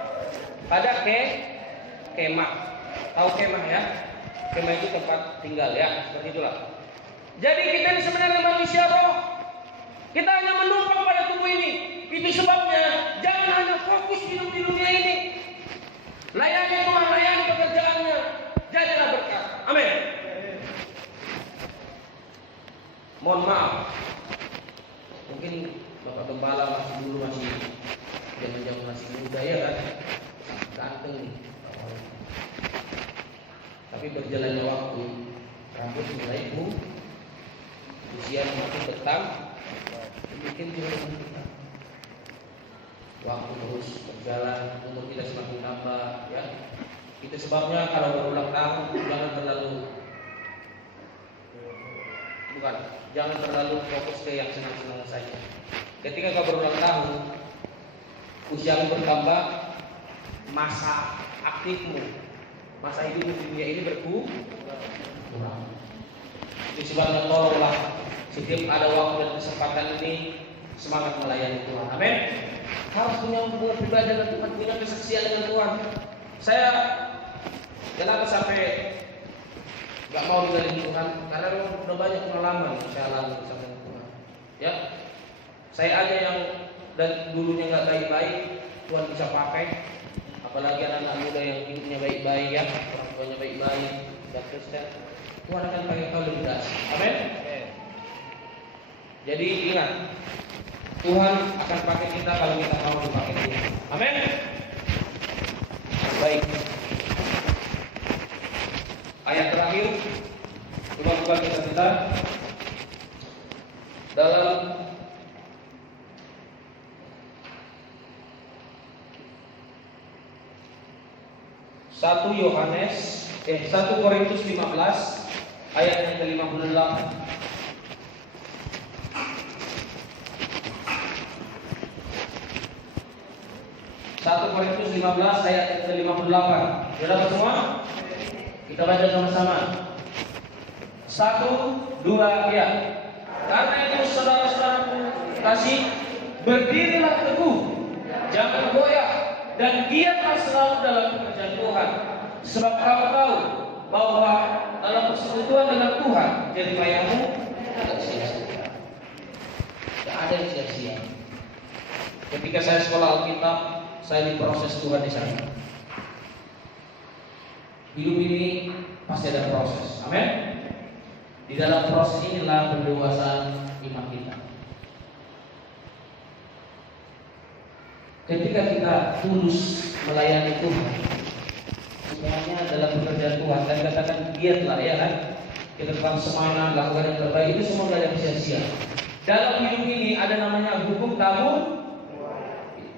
pada kemah. Tahu kemah ya? Kemah itu tempat tinggal ya, seperti itulah. Jadi kita ini sebenarnya manusia roh. Kita hanya menumpang pada tubuh ini. Itu sebabnya jangan hanya fokus hidup di dunia ini. Layani Tuhan, layani pekerjaannya. Jadilah berkat. Amin. Mohon maaf. Mungkin Bapak Gembala masih zaman masih muda ya kan, ganteng nih. Tapi berjalannya waktu, rambut mulai usia makin bertambah, bikin juga kita. Waktu terus berjalan, umur kita semakin tambah, ya. Itu sebabnya kalau berulang tahun jangan terlalu fokus ke yang senang-senang saja. Ketika kau berulang tahun, usiamu bertambah, masa aktifmu, masa hidupmu di dunia ini berkurang. Itu sebabnya tolonglah setiap ada waktu dan kesempatan ini semangat melayani Tuhan. Amin. Harus punya hubungan pribadi dengan Tuhan, punya kesaksian dengan Tuhan. Saya kenapa sampai gak mau ninggalin Tuhan? Karena udah banyak pengalaman saya alami bersama Tuhan. Ya, saya aja yang dan dulunya nggak baik-baik, Tuhan bisa pakai. Apalagi anak-anak muda yang hidupnya baik-baik ya, orang tuanya baik-baik, dan Kristen, Tuhan akan pakai kau lebih dahsyat. Amin. Jadi ingat, Tuhan akan pakai kita kalau kita mau dipakai Dia. Amin. Baik. Ayat terakhir, coba buka kita dalam Satu Korintus 15 ayat yang ke-58. 1 Korintus 15 ayat yang ke-58. Sudah dapat semua? Kita baca sama-sama. 1, 2, ya. Karena itu saudara-saudaraku kasih, berdirilah teguh, jangan goyah, dan giatlah selalu dalam pekerjaan Tuhan. Sebab kamu tahu bahwa dalam persekutuan dengan Tuhan, jerih payahmu tidak sia-sia. ada yang sia-sia. Ketika saya sekolah Alkitab, saya diproses Tuhan di sana. Hidup ini pasti ada proses. Amin. Di dalam proses inilah pendewasaan iman kita. Ketika kita tulus melayani Tuhan, semuanya adalah pekerjaan Tuhan. Dan katakan giatlah, ya kan? Kita tetap semangat, lakukan yang terbaik. Itu semua tidak ada sia-sia. Dalam hidup ini ada namanya hukum tabur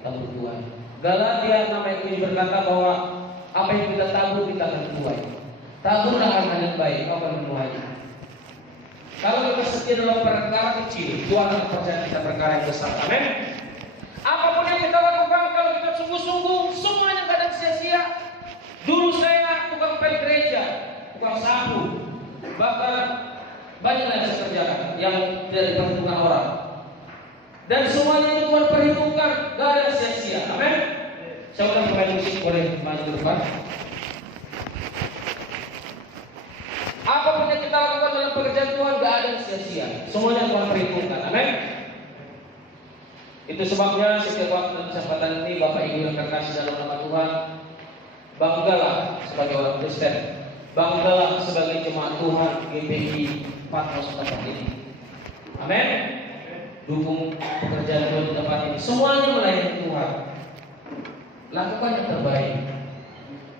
tuai. Galatia 6:7 berkata bahwa apa yang kita tabur kita akan tuai. Taburlah hal yang baik, kau akan menuainya. Kalau kita setia dalam perkara kecil, Tuhan akan percaya kita perkara yang besar. Amin. Apapun yang kita lakukan, kalau kita sungguh-sungguh, semuanya tidak ada sia-sia. Dulu saya tukang pel gereja, tukang sapu, bahkan banyak yang saya kerjakan yang tidak diperhitungkan orang. Dan semuanya itu Tuhan perhitungkan, tidak ada sia-sia. Amin. Saya ulang pemain musik, boleh maju ke depan. Apapun yang kita lakukan dalam pekerjaan Tuhan, tidak ada sia-sia. Semuanya Tuhan perhitungkan. Amin. Itu sebabnya setiap waktu dan kesempatan ini, Bapak Ibu yang terkasih dalam nama Tuhan, banggalah sebagai orang Kristen, banggalah sebagai jemaat Tuhan GPI Patmos tempat ini. Amin. Dukung pekerjaan Tuhan di tempat ini. Semuanya melayani Tuhan. Lakukan yang terbaik.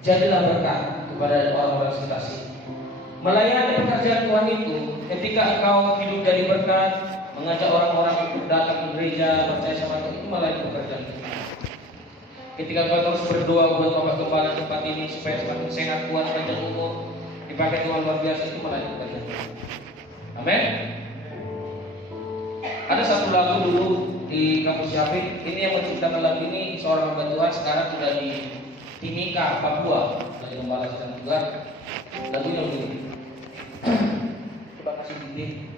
Jadilah berkat kepada orang-orang sekitar sini. Melayani pekerjaan Tuhan itu, ketika engkau hidup jadi berkat, mengajak orang-orang untuk datang ke gereja, percaya sama Tuhan, itu melayani pekerjaan Tuhan. Ketika engkau terus berdoa buat Bapak Gembala tempat ini supaya semakin sehat, kuat, panjang umur, dipakai Tuhan luar biasa, itu melayani pekerjaan Tuhan. Amin. Ada satu lagu dulu di kampus Syafik. Ini yang menciptakan lagu ini seorang hamba Tuhan, sekarang sudah di Timika, Papua. Lagi Gembala sedang juga. Lagunya begini. Coba kasih titik.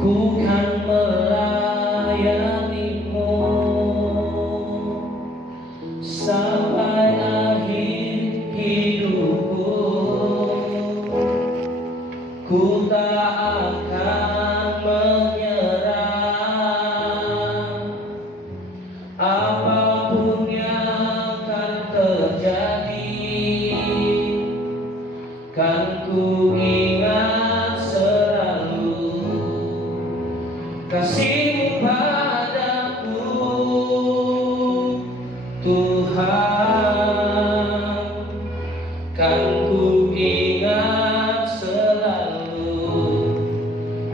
Ku kan melayanimu sampai akhir hidupku. Ku tak akan menyerah, apapun yang akan terjadi, kan ku ingat selalu kasih-Mu padaku, Tuhan. Kan ku ingat selalu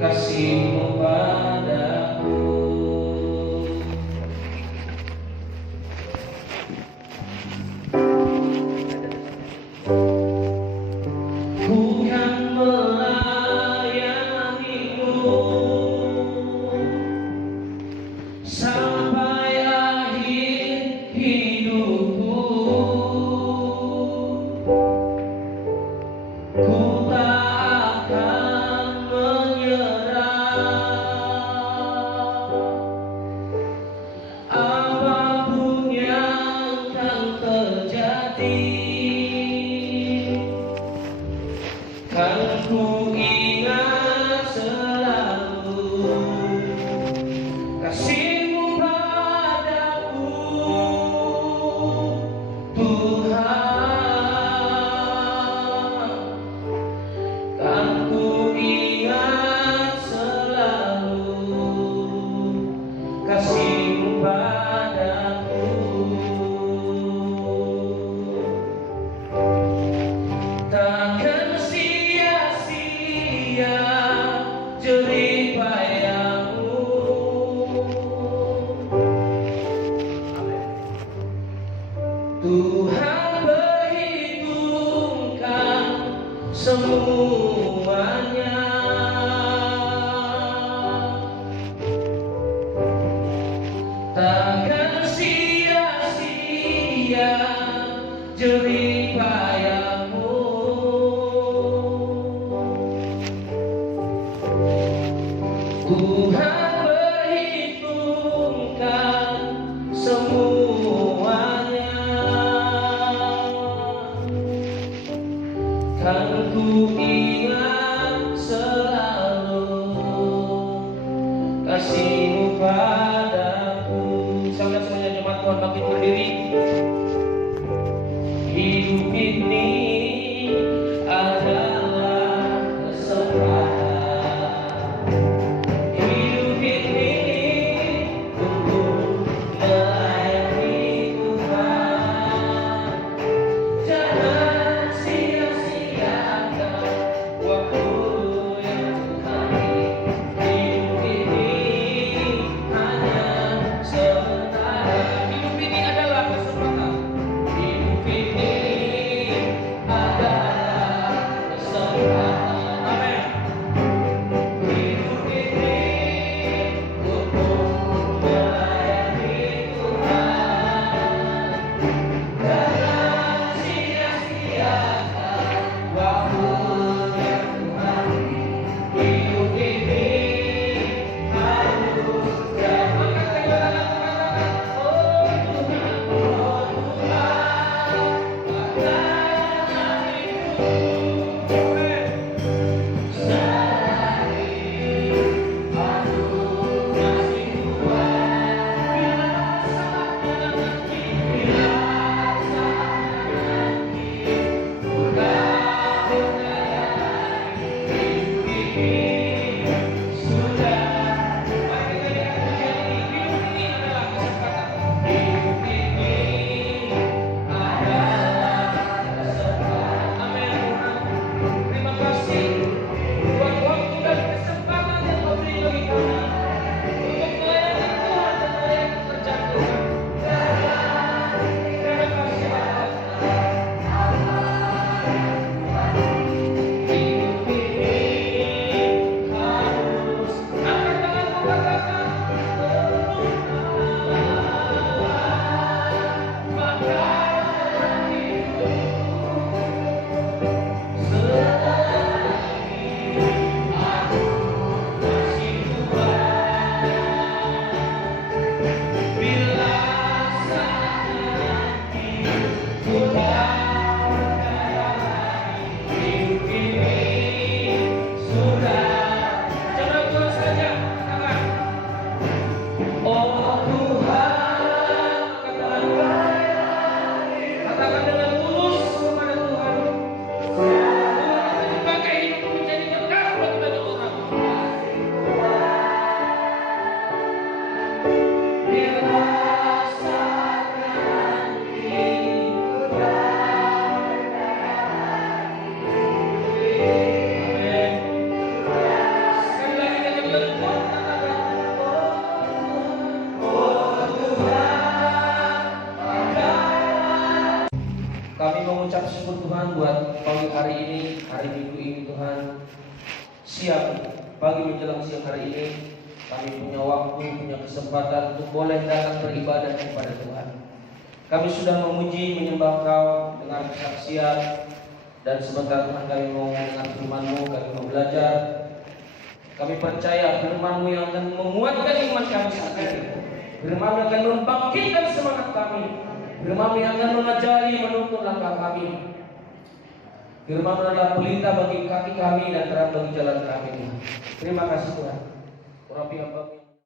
kasih-Mu padaku. Ku kan melayanimu sampai akhir hidupku. Ku tak akan menyerah, apapun yang akan terjadi, kan ku ingat selalu kasih-Mu padaku, Tuhan. Kan ku ingat selalu kasih-Mu padaku. Takkan sia-sia jerih payahmu. Tuhan perhitungkan semuanya. Takkan sia-sia jerih payahmu. Tuhan perhitungkan semuanya. ku ingat selalu kasih-Mu padaku. Sampai semuanya jemaat Tuhan bangkit berdiri. Hidup ini adalah kesempatan. Hidup ini untuk melayani Tuhan. Jangan sia-siakan waktu yang Tuhan beri. Hidup ini hanya sementara. Hidup ini adalah kesempatan. Hidup ini adalah kesempatan. Amin. Hidup ini untuk melayani Tuhan. Jangan sia-siakan waktu yang Tuhan beri. Hidup ini harus angkat kedua tangan, katakan, oh Tuhan, oh Tuhan, adalah hidupku. Sehari aduh kasih Tuhan, bila saatnya nanti, bila saatnya nanti, mudah-mudahan hidup ini sudah. Mari kita lihat pujian ini. Hidup ini adalah kesempatan. Hidup ini adalah kesempatan. Amin. Terima kasih buat waktu dan kesempatan yang Kau beri bagi kami untuk melayani Tuhan dan melayani kerjaan Tuhan. Terima kasih Bapak. Hidup ini harus angkat tanganmu, katakan, maka hidup selagi aku masih Tuhan. Bila saatnya nanti mudah-mudahan hidup ini sudah. Coba Tuhan saja katakan, oh Tuhan, katakan dengan tulus kepada Tuhan. Tuhan akan dipakai hidupmu menjadi berkat bagi banyak orang. Bila saatnya nanti amin. Sekali lagi kita berdoa, katakan, oh Tuhan, adalah. Kami mengucap syukur Tuhan buat pagi hari ini, hari Minggu ini Tuhan. Siang, pagi menjelang siang hari ini, kami punya waktu, punya kesempatan untuk boleh datang beribadah kepada Tuhan. Kami sudah memuji, menyembah Kau dengan kesaksian. Dan sebentar Tuhan kami mau mendengar firman-Mu, kami mau belajar. Kami percaya firman-Mu yang akan menguatkan iman kami saat ini. Firman-Mu yang akan membangkitkan semangat kami. Firman-Mu yang akan mengajari, menuntun langkah kami. Firman-Mu adalah pelita bagi kaki kami dan terang bagi jalan kami. Terima kasih Tuhan. Urapi hamba-Mu.